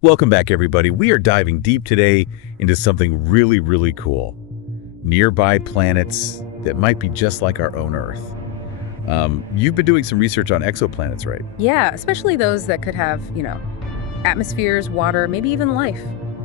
Welcome back, everybody. We are diving deep today into something really, really cool. Nearby planets that might be just like our own Earth. You've been doing some research on exoplanets, right? Yeah, especially those that could have, atmospheres, water, maybe even life.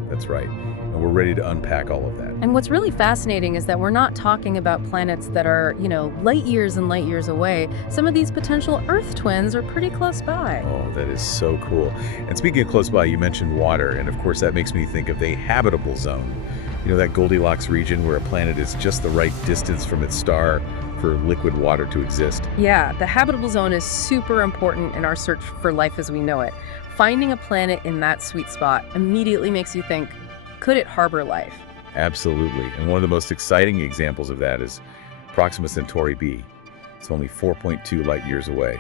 That's right. And we're ready to unpack all of that. And what's really fascinating is that we're not talking about planets that are, light years and light years away. Some of these potential Earth twins are pretty close by. Oh, that is so cool. And speaking of close by, you mentioned water. And of course, that makes me think of the habitable zone. You know, that Goldilocks region where a planet is just the right distance from its star for liquid water to exist. Yeah, the habitable zone is super important in our search for life as we know it. Finding a planet in that sweet spot immediately makes you think, could it harbor life? Absolutely. And one of the most exciting examples of that is Proxima Centauri b. It's only 4.2 light years away.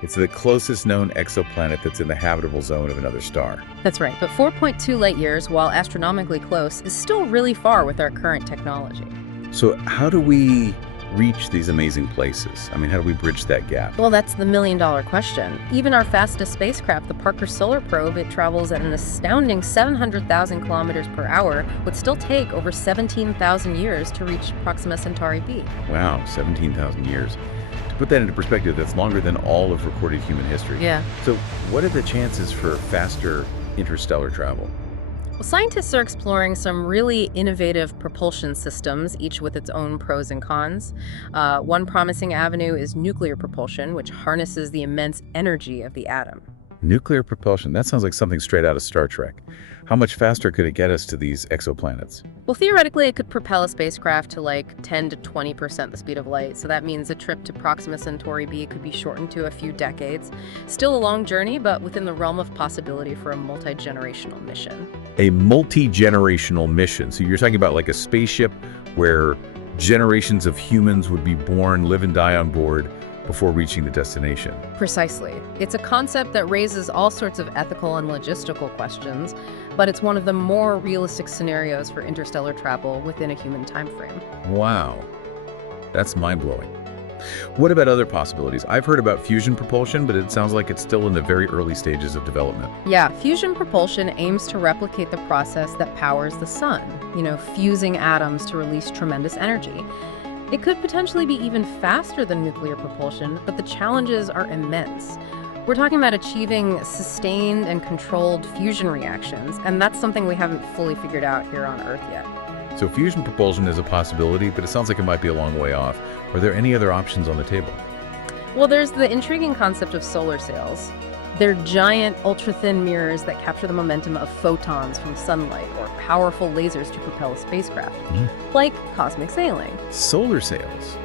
It's the closest known exoplanet that's in the habitable zone of another star. That's right, but 4.2 light years, while astronomically close, is still really far with our current technology. So how do we reach these amazing places? I mean, how do we bridge that gap? Well, that's the million-dollar question. Even our fastest spacecraft, the Parker Solar Probe, it travels at an astounding 700,000 kilometers per hour, would still take over 17,000 years to reach Proxima Centauri b. Wow, 17,000 years. To put that into perspective, that's longer than all of recorded human history. Yeah. So what are the chances for faster interstellar travel? Well, scientists are exploring some really innovative propulsion systems, each with its own pros and cons. One promising avenue is nuclear propulsion, which harnesses the immense energy of the atom. Nuclear propulsion, that sounds like something straight out of Star Trek. How much faster could it get us to these exoplanets? Well, theoretically, it could propel a spacecraft to like 10 to 20% the speed of light. So that means a trip to Proxima Centauri b could be shortened to a few decades. Still a long journey, but within the realm of possibility for a multi-generational mission. A multi-generational mission. So you're talking about like a spaceship where generations of humans would be born, live and die on board before reaching the destination. Precisely. It's a concept that raises all sorts of ethical and logistical questions, but it's one of the more realistic scenarios for interstellar travel within a human timeframe. Wow, that's mind-blowing. What about other possibilities? I've heard about fusion propulsion, but it sounds like it's still in the very early stages of development. Yeah, fusion propulsion aims to replicate the process that powers the sun, fusing atoms to release tremendous energy. It could potentially be even faster than nuclear propulsion, but the challenges are immense. We're talking about achieving sustained and controlled fusion reactions, and that's something we haven't fully figured out here on Earth yet. So fusion propulsion is a possibility, but it sounds like it might be a long way off. Are there any other options on the table? Well, there's the intriguing concept of solar sails. They're giant, ultra-thin mirrors that capture the momentum of photons from sunlight or powerful lasers to propel a spacecraft, like cosmic sailing. Solar sails.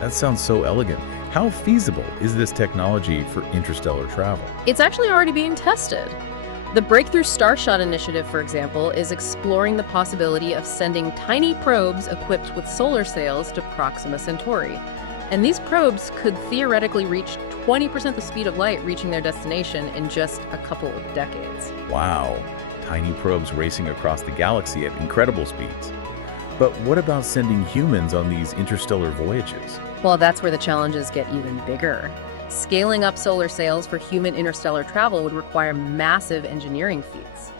That sounds so elegant. How feasible is this technology for interstellar travel? It's actually already being tested. The Breakthrough Starshot initiative, for example, is exploring the possibility of sending tiny probes equipped with solar sails to Proxima Centauri. And these probes could theoretically reach 20% the speed of light, reaching their destination in just a couple of decades. Wow, tiny probes racing across the galaxy at incredible speeds. But what about sending humans on these interstellar voyages? Well, that's where the challenges get even bigger. Scaling up solar sails for human interstellar travel would require massive engineering feats.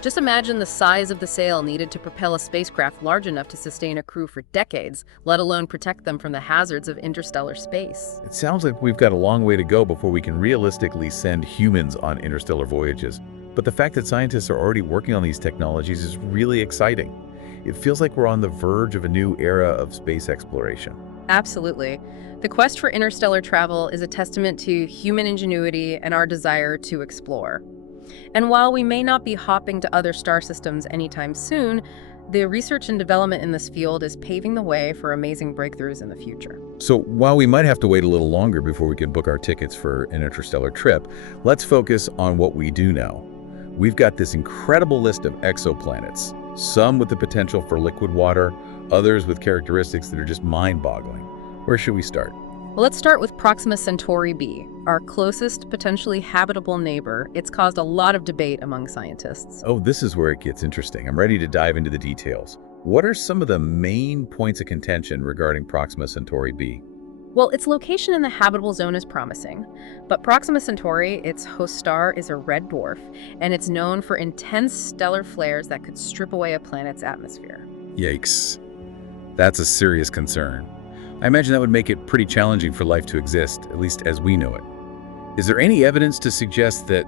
Just imagine the size of the sail needed to propel a spacecraft large enough to sustain a crew for decades, let alone protect them from the hazards of interstellar space. It sounds like we've got a long way to go before we can realistically send humans on interstellar voyages. But the fact that scientists are already working on these technologies is really exciting. It feels like we're on the verge of a new era of space exploration. Absolutely. The quest for interstellar travel is a testament to human ingenuity and our desire to explore. And while we may not be hopping to other star systems anytime soon, the research and development in this field is paving the way for amazing breakthroughs in the future. So while we might have to wait a little longer before we can book our tickets for an interstellar trip, let's focus on what we do know. We've got this incredible list of exoplanets, some with the potential for liquid water, others with characteristics that are just mind-boggling. Where should we start? Well, let's start with Proxima Centauri b, our closest potentially habitable neighbor. It's caused a lot of debate among scientists. Oh, this is where it gets interesting. I'm ready to dive into the details. What are some of the main points of contention regarding Proxima Centauri b? Well, its location in the habitable zone is promising, but Proxima Centauri, its host star, is a red dwarf, and it's known for intense stellar flares that could strip away a planet's atmosphere. Yikes. That's a serious concern. I imagine that would make it pretty challenging for life to exist, at least as we know it. Is there any evidence to suggest that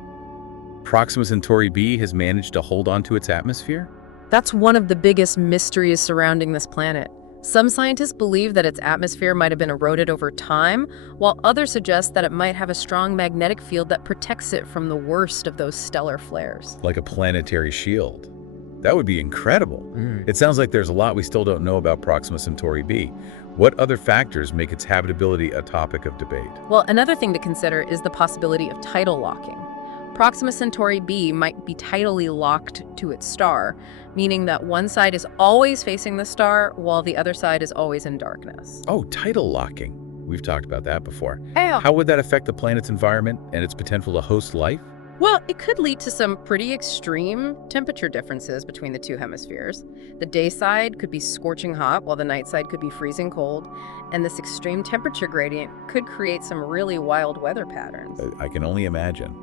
Proxima Centauri b has managed to hold on to its atmosphere? That's one of the biggest mysteries surrounding this planet. Some scientists believe that its atmosphere might have been eroded over time, while others suggest that it might have a strong magnetic field that protects it from the worst of those stellar flares. Like a planetary shield. That would be incredible. It sounds like there's a lot we still don't know about Proxima Centauri b. What other factors make its habitability a topic of debate? Well, another thing to consider is the possibility of tidal locking. Proxima Centauri b might be tidally locked to its star, meaning that one side is always facing the star while the other side is always in darkness. Oh, tidal locking. We've talked about that before. Yeah. How would that affect the planet's environment and its potential to host life? Well, it could lead to some pretty extreme temperature differences between the two hemispheres. The day side could be scorching hot while the night side could be freezing cold, and this extreme temperature gradient could create some really wild weather patterns. I can only imagine.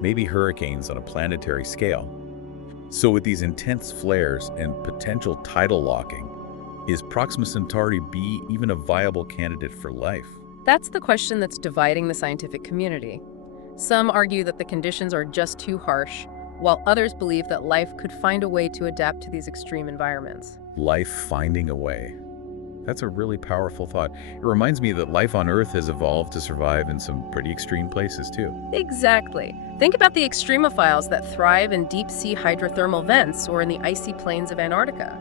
Maybe hurricanes on a planetary scale. So with these intense flares and potential tidal locking, is Proxima Centauri b even a viable candidate for life? That's the question that's dividing the scientific community. Some argue that the conditions are just too harsh, while others believe that life could find a way to adapt to these extreme environments. Life finding a way. That's a really powerful thought. It reminds me that life on Earth has evolved to survive in some pretty extreme places too. Exactly. Think about the extremophiles that thrive in deep-sea hydrothermal vents or in the icy plains of Antarctica.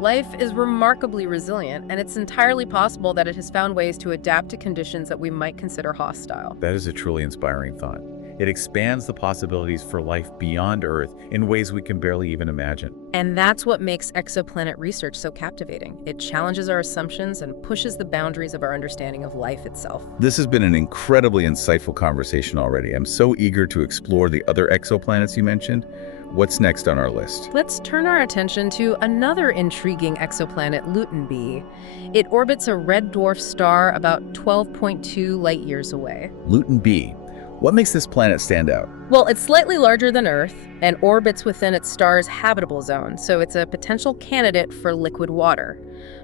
Life is remarkably resilient, and it's entirely possible that it has found ways to adapt to conditions that we might consider hostile. That is a truly inspiring thought. It expands the possibilities for life beyond Earth in ways we can barely even imagine. And that's what makes exoplanet research so captivating. It challenges our assumptions and pushes the boundaries of our understanding of life itself. This has been an incredibly insightful conversation already. I'm so eager to explore the other exoplanets you mentioned. What's next on our list? Let's turn our attention to another intriguing exoplanet, Luton b. It orbits a red dwarf star about 12.2 light years away. Luton b. What makes this planet stand out? Well, it's slightly larger than Earth and orbits within its star's habitable zone, so it's a potential candidate for liquid water.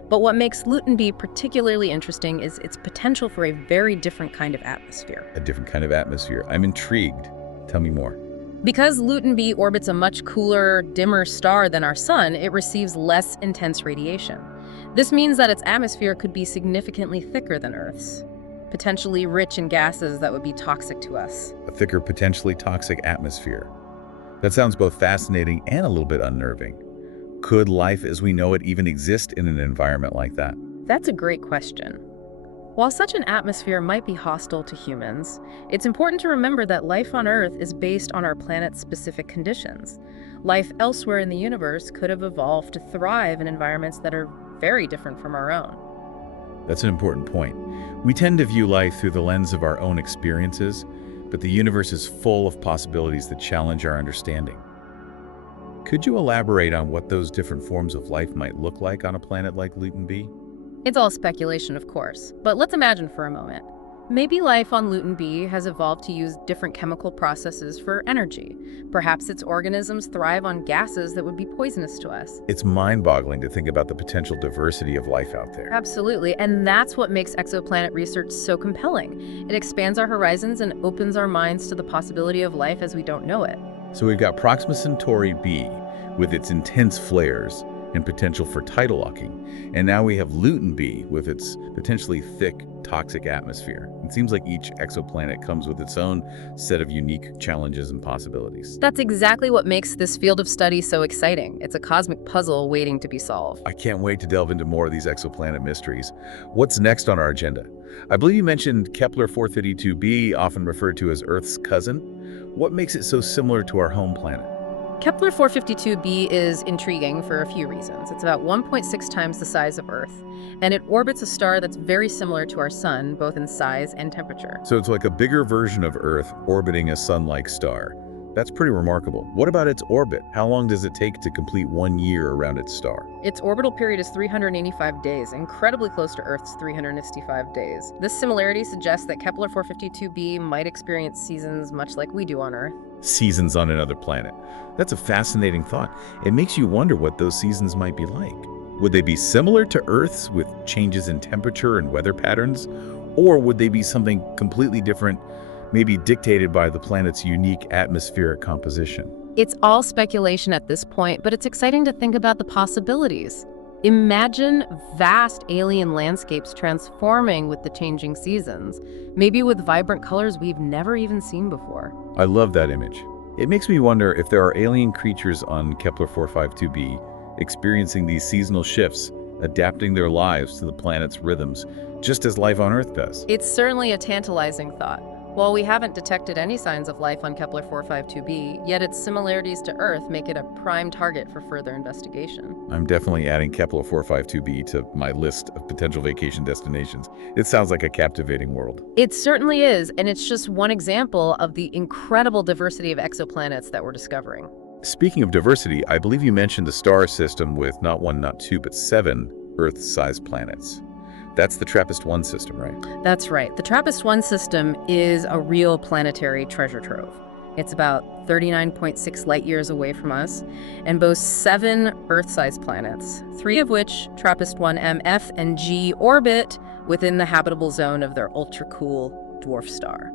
But what makes Luton b particularly interesting is its potential for a very different kind of atmosphere. A different kind of atmosphere. I'm intrigued. Tell me more. Because Luton b orbits a much cooler, dimmer star than our sun, it receives less intense radiation. This means that its atmosphere could be significantly thicker than Earth's, potentially rich in gases that would be toxic to us. A thicker, potentially toxic atmosphere. That sounds both fascinating and a little bit unnerving. Could life as we know it even exist in an environment like that? That's a great question. While such an atmosphere might be hostile to humans, it's important to remember that life on Earth is based on our planet's specific conditions. Life elsewhere in the universe could have evolved to thrive in environments that are very different from our own. That's an important point. We tend to view life through the lens of our own experiences, but the universe is full of possibilities that challenge our understanding. Could you elaborate on what those different forms of life might look like on a planet like Luton b? It's all speculation, of course, but let's imagine for a moment. Maybe life on Luton b has evolved to use different chemical processes for energy. Perhaps its organisms thrive on gases that would be poisonous to us. It's mind-boggling to think about the potential diversity of life out there. Absolutely, and that's what makes exoplanet research so compelling. It expands our horizons and opens our minds to the possibility of life as we don't know it. So we've got Proxima Centauri b with its intense flares and potential for tidal locking. And now we have Luton b with its potentially thick, toxic atmosphere. It seems like each exoplanet comes with its own set of unique challenges and possibilities. That's exactly what makes this field of study so exciting. It's a cosmic puzzle waiting to be solved. I can't wait to delve into more of these exoplanet mysteries. What's next on our agenda? I believe you mentioned Kepler 452b, often referred to as Earth's cousin. What makes it so similar to our home planet? Kepler 452b is intriguing for a few reasons. It's about 1.6 times the size of Earth, and it orbits a star that's very similar to our sun, both in size and temperature. So it's like a bigger version of Earth orbiting a sun-like star. That's pretty remarkable. What about its orbit? How long does it take to complete 1 year around its star? Its orbital period is 385 days, incredibly close to Earth's 365 days. This similarity suggests that Kepler 452b might experience seasons much like we do on Earth. Seasons on another planet. That's a fascinating thought. It makes you wonder what those seasons might be like. Would they be similar to Earth's with changes in temperature and weather patterns? Or would they be something completely different, maybe dictated by the planet's unique atmospheric composition? It's all speculation at this point, but it's exciting to think about the possibilities. Imagine vast alien landscapes transforming with the changing seasons, maybe with vibrant colors we've never even seen before. I love that image. It makes me wonder if there are alien creatures on Kepler 452b experiencing these seasonal shifts, adapting their lives to the planet's rhythms, just as life on Earth does. It's certainly a tantalizing thought. While we haven't detected any signs of life on Kepler 452b, yet its similarities to Earth make it a prime target for further investigation. I'm definitely adding Kepler 452b to my list of potential vacation destinations. It sounds like a captivating world. It certainly is, and it's just one example of the incredible diversity of exoplanets that we're discovering. Speaking of diversity, I believe you mentioned a star system with not one, not two, but 7 Earth-sized planets. That's the TRAPPIST-1 system, right? That's right. The TRAPPIST-1 system is a real planetary treasure trove. It's about 39.6 light years away from us and boasts 7 Earth-sized planets, 3 of which, TRAPPIST-1m, F, and G, orbit within the habitable zone of their ultra-cool dwarf star.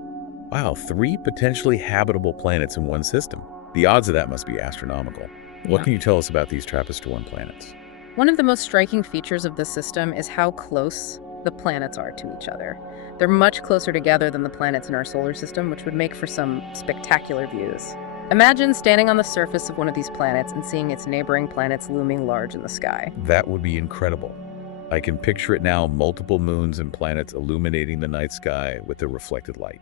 Wow, 3 potentially habitable planets in one system. The odds of that must be astronomical. What Yeah. can you tell us about these TRAPPIST-1 planets? One of the most striking features of this system is how close the planets are to each other. They're much closer together than the planets in our solar system, which would make for some spectacular views. Imagine standing on the surface of one of these planets and seeing its neighboring planets looming large in the sky. That would be incredible. I can picture it now, multiple moons and planets illuminating the night sky with their reflected light.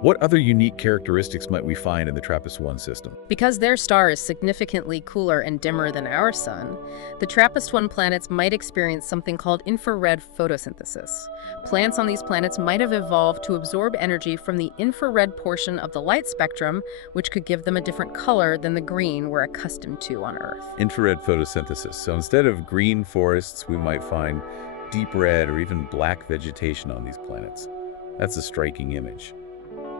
What other unique characteristics might we find in the TRAPPIST-1 system? Because their star is significantly cooler and dimmer than our sun, the TRAPPIST-1 planets might experience something called infrared photosynthesis. Plants on these planets might have evolved to absorb energy from the infrared portion of the light spectrum, which could give them a different color than the green we're accustomed to on Earth. Infrared photosynthesis. So instead of green forests, we might find deep red or even black vegetation on these planets. That's a striking image.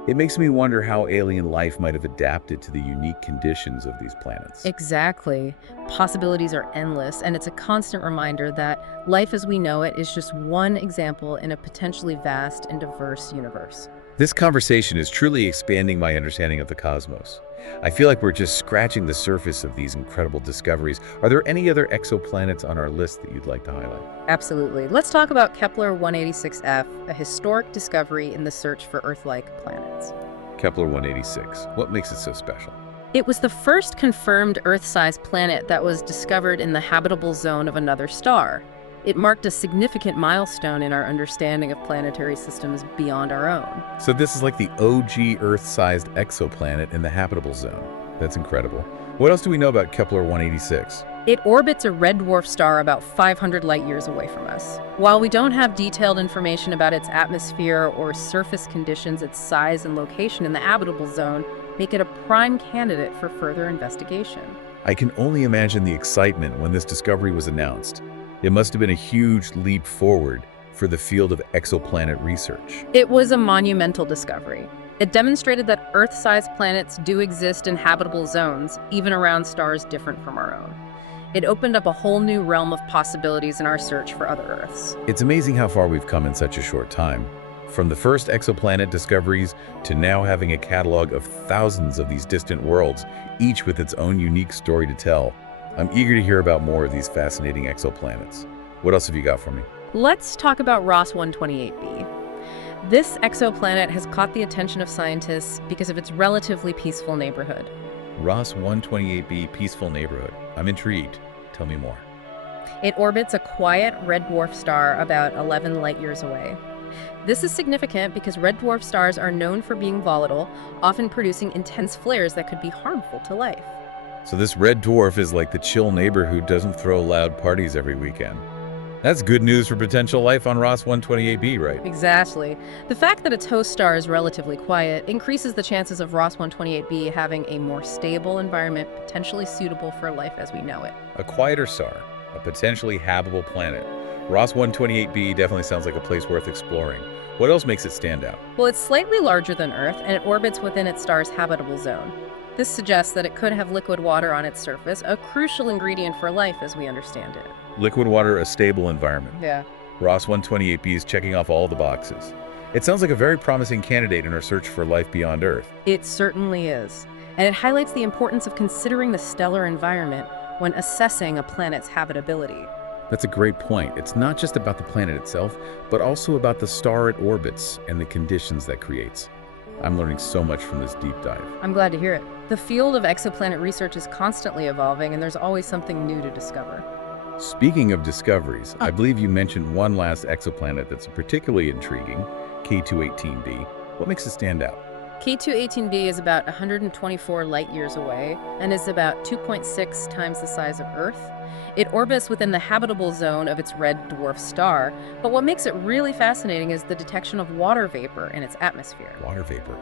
It makes me wonder how alien life might have adapted to the unique conditions of these planets. Exactly. Possibilities are endless, and it's a constant reminder that life as we know it is just one example in a potentially vast and diverse universe. This conversation is truly expanding my understanding of the cosmos. I feel like we're just scratching the surface of these incredible discoveries. Are there any other exoplanets on our list that you'd like to highlight? Absolutely. Let's talk about Kepler 186f, a historic discovery in the search for Earth-like planets. Kepler 186. What makes it so special? It was the first confirmed Earth-sized planet that was discovered in the habitable zone of another star. It marked a significant milestone in our understanding of planetary systems beyond our own. So this is like the OG Earth-sized exoplanet in the habitable zone. That's incredible. What else do we know about Kepler 186? It orbits a red dwarf star about 500 light years away from us. While we don't have detailed information about its atmosphere or surface conditions, its size and location in the habitable zone make it a prime candidate for further investigation. I can only imagine the excitement when this discovery was announced. It must have been a huge leap forward for the field of exoplanet research. It was a monumental discovery. It demonstrated that Earth-sized planets do exist in habitable zones, even around stars different from our own. It opened up a whole new realm of possibilities in our search for other Earths. It's amazing how far we've come in such a short time. From the first exoplanet discoveries to now having a catalog of thousands of these distant worlds, each with its own unique story to tell. I'm eager to hear about more of these fascinating exoplanets. What else have you got for me? Let's talk about Ross 128b. This exoplanet has caught the attention of scientists because of its relatively peaceful neighborhood. Ross 128b, peaceful neighborhood. I'm intrigued. Tell me more. It orbits a quiet red dwarf star about 11 light years away. This is significant because red dwarf stars are known for being volatile, often producing intense flares that could be harmful to life. So this red dwarf is like the chill neighbor who doesn't throw loud parties every weekend. That's good news for potential life on Ross 128b, right? Exactly. The fact that its host star is relatively quiet increases the chances of Ross 128b having a more stable environment potentially suitable for life as we know it. A quieter star, a potentially habitable planet. Ross 128b definitely sounds like a place worth exploring. What else makes it stand out? Well, it's slightly larger than Earth, and it orbits within its star's habitable zone. This suggests that it could have liquid water on its surface, a crucial ingredient for life as we understand it. Liquid water, a stable environment. Yeah. Ross 128b is checking off all the boxes. It sounds like a very promising candidate in our search for life beyond Earth. It certainly is. And it highlights the importance of considering the stellar environment when assessing a planet's habitability. That's a great point. It's not just about the planet itself, but also about the star it orbits and the conditions that creates. I'm learning so much from this deep dive. I'm glad to hear it. The field of exoplanet research is constantly evolving, and there's always something new to discover. Speaking of discoveries, I believe you mentioned one last exoplanet that's particularly intriguing, K218b. What makes it stand out? K218b is about 124 light years away and is about 2.6 times the size of Earth. It orbits within the habitable zone of its red dwarf star, but what makes it really fascinating is the detection of water vapor in its atmosphere. Water vapor.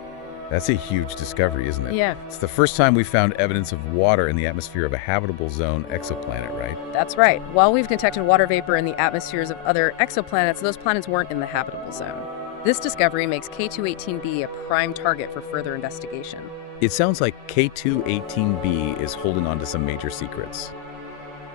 That's a huge discovery, isn't it? Yeah, It's the first time we've found evidence of water in the atmosphere of a habitable zone exoplanet, right? that's right. While we've detected water vapor in the atmospheres of other exoplanets, those planets weren't in the habitable zone. This discovery makes K218b a prime target for further investigation. It sounds like K218b is holding on to some major secrets.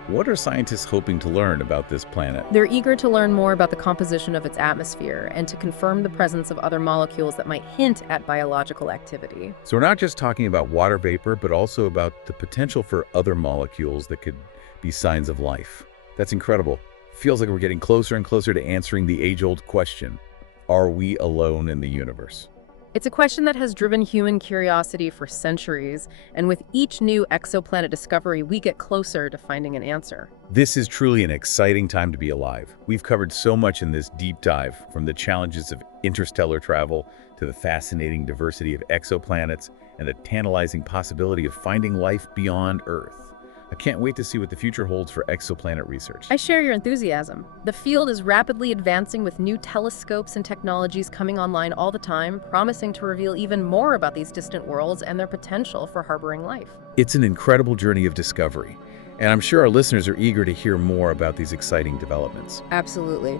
What are scientists hoping to learn about this planet? They're eager to learn more about the composition of its atmosphere and to confirm the presence of other molecules that might hint at biological activity. So we're not just talking about water vapor, but also about the potential for other molecules that could be signs of life. That's incredible. Feels like we're getting closer and closer to answering the age-old question, are we alone in the universe? It's a question that has driven human curiosity for centuries, and with each new exoplanet discovery, we get closer to finding an answer. This is truly an exciting time to be alive. We've covered so much in this deep dive, from the challenges of interstellar travel to the fascinating diversity of exoplanets and the tantalizing possibility of finding life beyond Earth. I can't wait to see what the future holds for exoplanet research. I share your enthusiasm. The field is rapidly advancing with new telescopes and technologies coming online all the time, promising to reveal even more about these distant worlds and their potential for harboring life. It's an incredible journey of discovery, and I'm sure our listeners are eager to hear more about these exciting developments. Absolutely.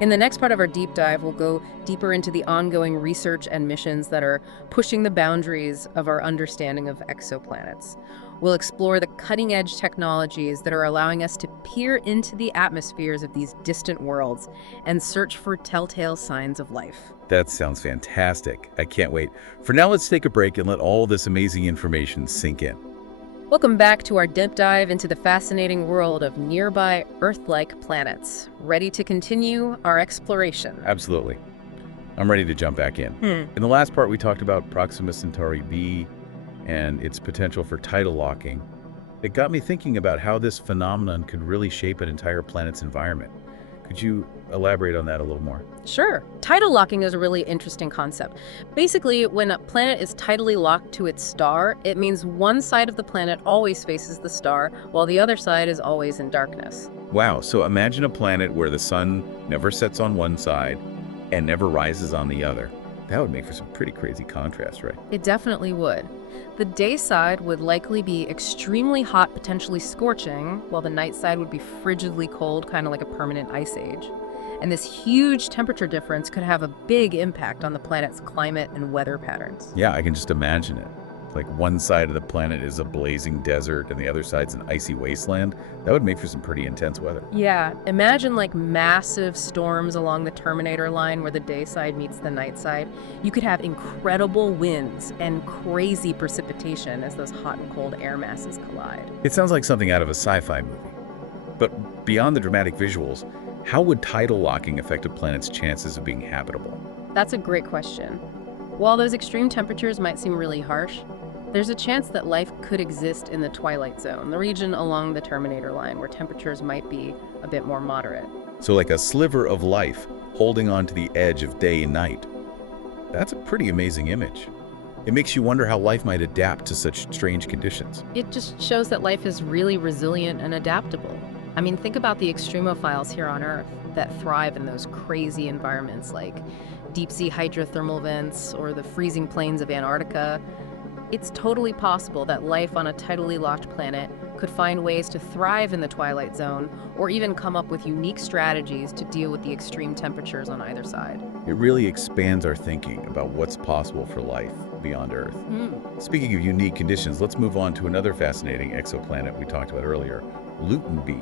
In the next part of our deep dive, we'll go deeper into the ongoing research and missions that are pushing the boundaries of our understanding of exoplanets. We'll explore the cutting-edge technologies that are allowing us to peer into the atmospheres of these distant worlds and search for telltale signs of life. That sounds fantastic. I can't wait. For now, let's take a break and let all this amazing information sink in. Welcome back to our deep dive into the fascinating world of nearby Earth-like planets. Ready to continue our exploration? Absolutely. I'm ready to jump back in. In the last part, we talked about Proxima Centauri b and its potential for tidal locking. It got me thinking about how this phenomenon could really shape an entire planet's environment. Could you elaborate on that a little more? Sure. Tidal locking is a really interesting concept. Basically, when a planet is tidally locked to its star, it means one side of the planet always faces the star, while the other side is always in darkness. Wow, so imagine a planet where the sun never sets on one side and never rises on the other. That would make for some pretty crazy contrast, right? It definitely would. The day side would likely be extremely hot, potentially scorching, while the night side would be frigidly cold, kind of like a permanent ice age. And this huge temperature difference could have a big impact on the planet's climate and weather patterns. Yeah, I can just imagine it. Like one side of the planet is a blazing desert and the other side's an icy wasteland. That would make for some pretty intense weather. Yeah, imagine like massive storms along the Terminator line where the day side meets the night side. You could have incredible winds and crazy precipitation as those hot and cold air masses collide. It sounds like something out of a sci-fi movie. But beyond the dramatic visuals, how would tidal locking affect a planet's chances of being habitable? That's a great question. While those extreme temperatures might seem really harsh, there's a chance that life could exist in the twilight zone, the region along the Terminator line where temperatures might be a bit more moderate. So like a sliver of life holding on to the edge of day and night. That's a pretty amazing image. It makes you wonder how life might adapt to such strange conditions. It just shows that life is really resilient and adaptable. I mean, think about the extremophiles here on Earth that thrive in those crazy environments like deep-sea hydrothermal vents or the freezing plains of Antarctica. It's totally possible that life on a tidally locked planet could find ways to thrive in the twilight zone or even come up with unique strategies to deal with the extreme temperatures on either side. It really expands our thinking about what's possible for life beyond Earth. Speaking of unique conditions, let's move on to another fascinating exoplanet we talked about earlier, Luton B.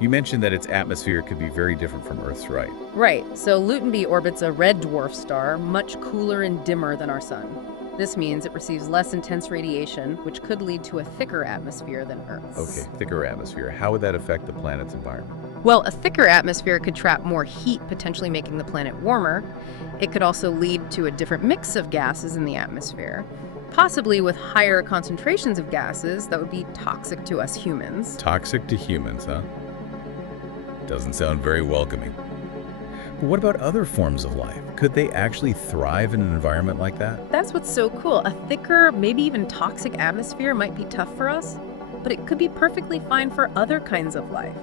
You mentioned that its atmosphere could be very different from Earth's, right? Right, so Luton B orbits a red dwarf star, much cooler and dimmer than our sun. This means it receives less intense radiation, which could lead to a thicker atmosphere than Earth's. Okay, thicker atmosphere. How would that affect the planet's environment? Well, a thicker atmosphere could trap more heat, potentially making the planet warmer. It could also lead to a different mix of gases in the atmosphere, possibly with higher concentrations of gases that would be toxic to us humans. Toxic to humans, huh? Doesn't sound very welcoming. But what about other forms of life? Could they actually thrive in an environment like that? That's what's so cool. A thicker, maybe even toxic atmosphere might be tough for us, but it could be perfectly fine for other kinds of life.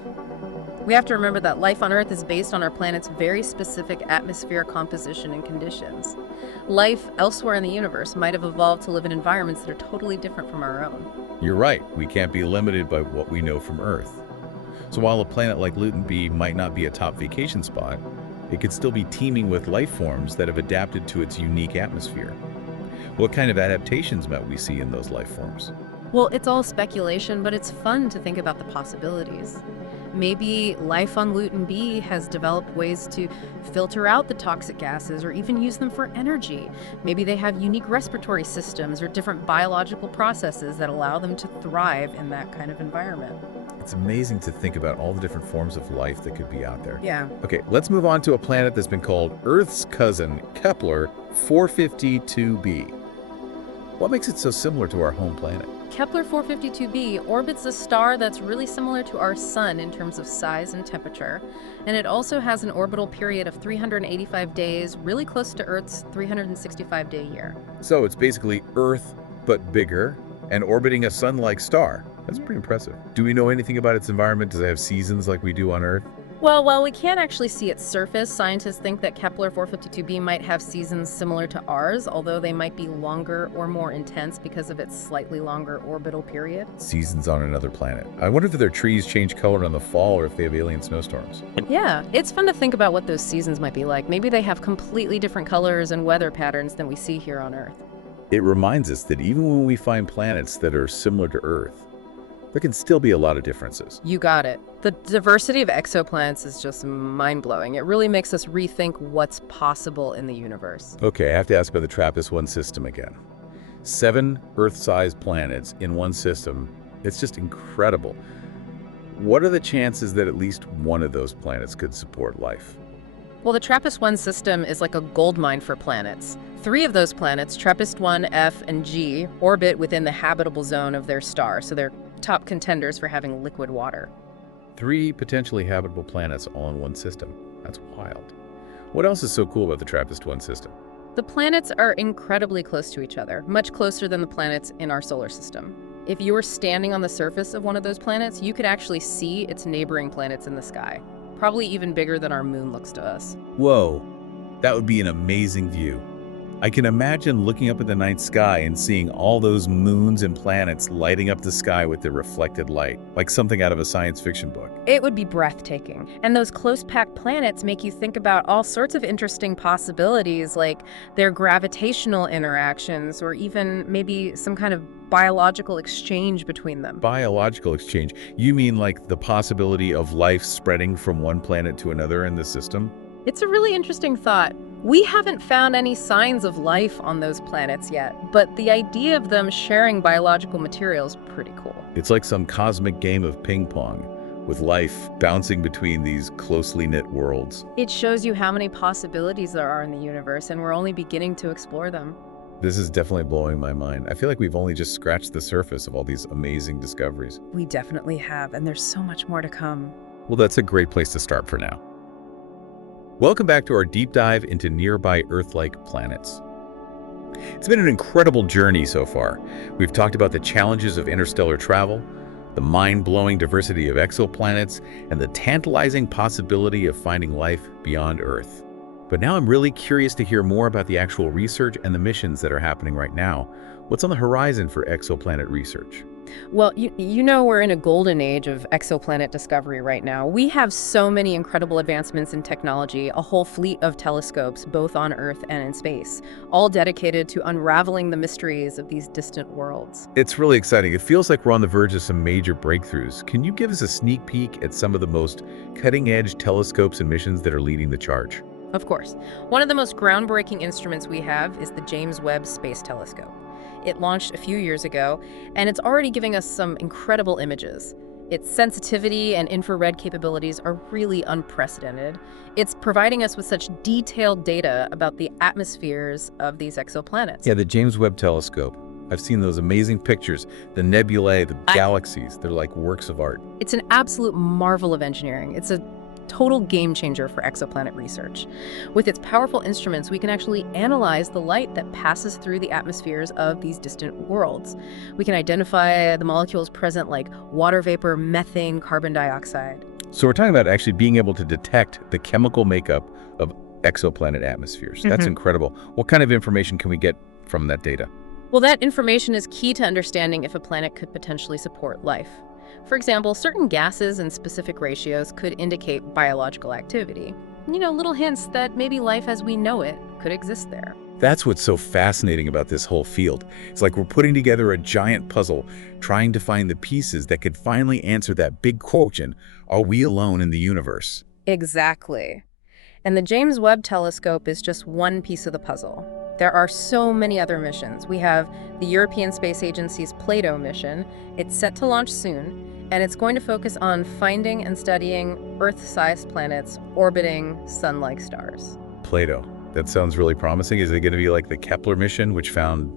We have to remember that life on Earth is based on our planet's very specific atmosphere composition and conditions. Life elsewhere in the universe might have evolved to live in environments that are totally different from our own. You're right. We can't be limited by what we know from Earth. So while a planet like Luton B might not be a top vacation spot, it could still be teeming with life forms that have adapted to its unique atmosphere. What kind of adaptations might we see in those life forms? Well, it's all speculation, but it's fun to think about the possibilities. Maybe life on Luton B has developed ways to filter out the toxic gases or even use them for energy. Maybe they have unique respiratory systems or different biological processes that allow them to thrive in that kind of environment. It's amazing to think about all the different forms of life that could be out there. Yeah. Okay, let's move on to a planet that's been called Earth's cousin, Kepler 452b. What makes it so similar to our home planet? Kepler 452b orbits a star that's really similar to our sun in terms of size and temperature, and it also has an orbital period of 385 days, really close to Earth's 365-day year. So it's basically Earth, but bigger, and orbiting a sun-like star. That's pretty impressive. Do we know anything about its environment? Does it have seasons like we do on Earth? Well, while we can't actually see its surface, scientists think that Kepler 452b might have seasons similar to ours, although they might be longer or more intense because of its slightly longer orbital period. Seasons on another planet. I wonder if their trees change color in the fall or if they have alien snowstorms. Yeah, it's fun to think about what those seasons might be like. Maybe they have completely different colors and weather patterns than we see here on Earth. It reminds us that even when we find planets that are similar to Earth, there can still be a lot of differences. You got it. The diversity of exoplanets is just mind-blowing. It really makes us rethink what's possible in the universe. Okay, I have to ask about the TRAPPIST-1 system again. 7 Earth-sized planets in one system. It's just incredible. What are the chances that at least one of those planets could support life? Well, the TRAPPIST-1 system is like a goldmine for planets. 3 of those planets, TRAPPIST-1, F, and G, orbit within the habitable zone of their star, so they're top contenders for having liquid water. 3 potentially habitable planets all in one system. That's wild. What else is so cool about the TRAPPIST-1 system? The planets are incredibly close to each other, much closer than the planets in our solar system. If you were standing on the surface of one of those planets, you could actually see its neighboring planets in the sky. Probably even bigger than our moon looks to us. Whoa, that would be an amazing view. I can imagine looking up at the night sky and seeing all those moons and planets lighting up the sky with their reflected light, like something out of a science fiction book. It would be breathtaking. And those close-packed planets make you think about all sorts of interesting possibilities, like their gravitational interactions, or even maybe some kind of biological exchange between them. Biological exchange? You mean like the possibility of life spreading from one planet to another in the system? It's a really interesting thought. We haven't found any signs of life on those planets yet, but the idea of them sharing biological material is pretty cool. It's like some cosmic game of ping pong, with life bouncing between these closely knit worlds. It shows you how many possibilities there are in the universe, and we're only beginning to explore them. This is definitely blowing my mind. I feel like we've only just scratched the surface of all these amazing discoveries. We definitely have, and there's so much more to come. Well, that's a great place to start for now. Welcome back to our deep dive into nearby Earth-like planets. It's been an incredible journey so far. We've talked about the challenges of interstellar travel, the mind-blowing diversity of exoplanets, and the tantalizing possibility of finding life beyond Earth. But now I'm really curious to hear more about the actual research and the missions that are happening right now. What's on the horizon for exoplanet research? Well, you know we're in a golden age of exoplanet discovery right now. We have so many incredible advancements in technology, a whole fleet of telescopes, both on Earth and in space, all dedicated to unraveling the mysteries of these distant worlds. It's really exciting. It feels like we're on the verge of some major breakthroughs. Can you give us a sneak peek at some of the most cutting-edge telescopes and missions that are leading the charge? Of course. One of the most groundbreaking instruments we have is the James Webb Space Telescope. It launched a few years ago, and it's already giving us some incredible images. Its sensitivity and infrared capabilities are really unprecedented. It's providing us with such detailed data about the atmospheres of these exoplanets. Yeah, the James Webb Telescope. I've seen those amazing pictures, the nebulae, the galaxies. They're like works of art. It's an absolute marvel of engineering. It's a total game changer for exoplanet research. With its powerful instruments, we can actually analyze the light that passes through the atmospheres of these distant worlds. We can identify the molecules present like water vapor, methane, carbon dioxide. So we're talking about actually being able to detect the chemical makeup of exoplanet atmospheres. That's incredible. What kind of information can we get from that data? Well, that information is key to understanding if a planet could potentially support life. For example, certain gases and specific ratios could indicate biological activity. Little hints that maybe life as we know it could exist there. That's what's so fascinating about this whole field. It's like we're putting together a giant puzzle, trying to find the pieces that could finally answer that big question, are we alone in the universe? Exactly. And the James Webb Telescope is just one piece of the puzzle. There are so many other missions. We have the European Space Agency's Plato mission. It's set to launch soon, and it's going to focus on finding and studying Earth-sized planets orbiting sun-like stars. Plato. That sounds really promising. Is it going to be like the Kepler mission, which found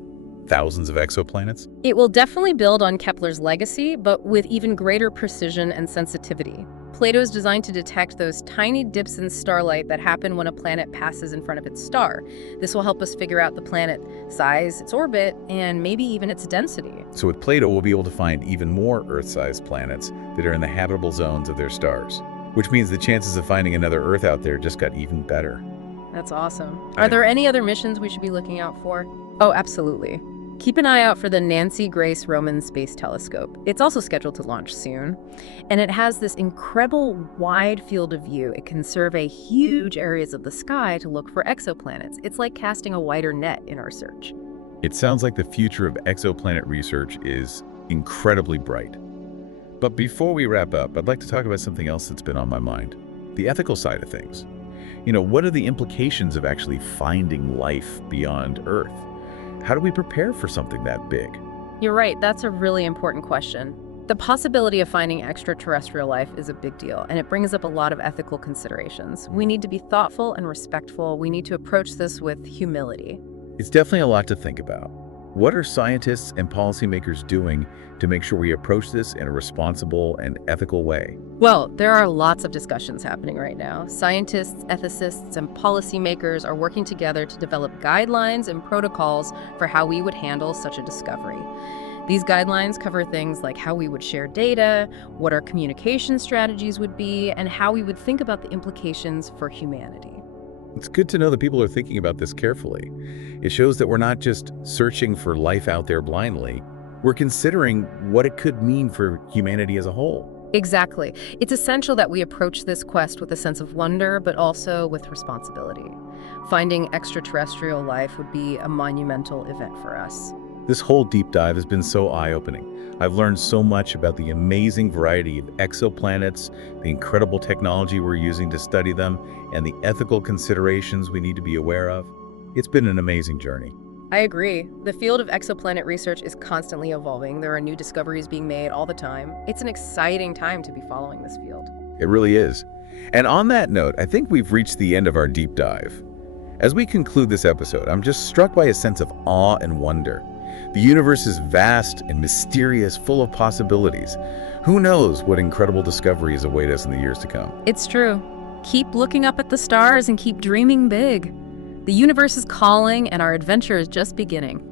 thousands of exoplanets? It will definitely build on Kepler's legacy, but with even greater precision and sensitivity. Plato is designed to detect those tiny dips in starlight that happen when a planet passes in front of its star. This will help us figure out the planet size, its orbit, and maybe even its density. So with Plato, we'll be able to find even more Earth-sized planets that are in the habitable zones of their stars, which means the chances of finding another Earth out there just got even better. That's awesome. Are there any other missions we should be looking out for? Oh, absolutely. Keep an eye out for the Nancy Grace Roman Space Telescope. It's also scheduled to launch soon, and it has this incredible wide field of view. It can survey huge areas of the sky to look for exoplanets. It's like casting a wider net in our search. It sounds like the future of exoplanet research is incredibly bright. But before we wrap up, I'd like to talk about something else that's been on my mind, the ethical side of things. What are the implications of actually finding life beyond Earth? How do we prepare for something that big? You're right, that's a really important question. The possibility of finding extraterrestrial life is a big deal, and it brings up a lot of ethical considerations. We need to be thoughtful and respectful. We need to approach this with humility. It's definitely a lot to think about. What are scientists and policymakers doing to make sure we approach this in a responsible and ethical way? Well, there are lots of discussions happening right now. Scientists, ethicists, and policymakers are working together to develop guidelines and protocols for how we would handle such a discovery. These guidelines cover things like how we would share data, what our communication strategies would be, and how we would think about the implications for humanity. It's good to know that people are thinking about this carefully. It shows that we're not just searching for life out there blindly. We're considering what it could mean for humanity as a whole. Exactly. It's essential that we approach this quest with a sense of wonder, but also with responsibility. Finding extraterrestrial life would be a monumental event for us. This whole deep dive has been so eye-opening. I've learned so much about the amazing variety of exoplanets, the incredible technology we're using to study them, and the ethical considerations we need to be aware of. It's been an amazing journey. I agree. The field of exoplanet research is constantly evolving. There are new discoveries being made all the time. It's an exciting time to be following this field. It really is. And on that note, I think we've reached the end of our deep dive. As we conclude this episode, I'm just struck by a sense of awe and wonder. The universe is vast and mysterious, full of possibilities. Who knows what incredible discoveries await us in the years to come? It's true. Keep looking up at the stars and keep dreaming big. The universe is calling, and our adventure is just beginning.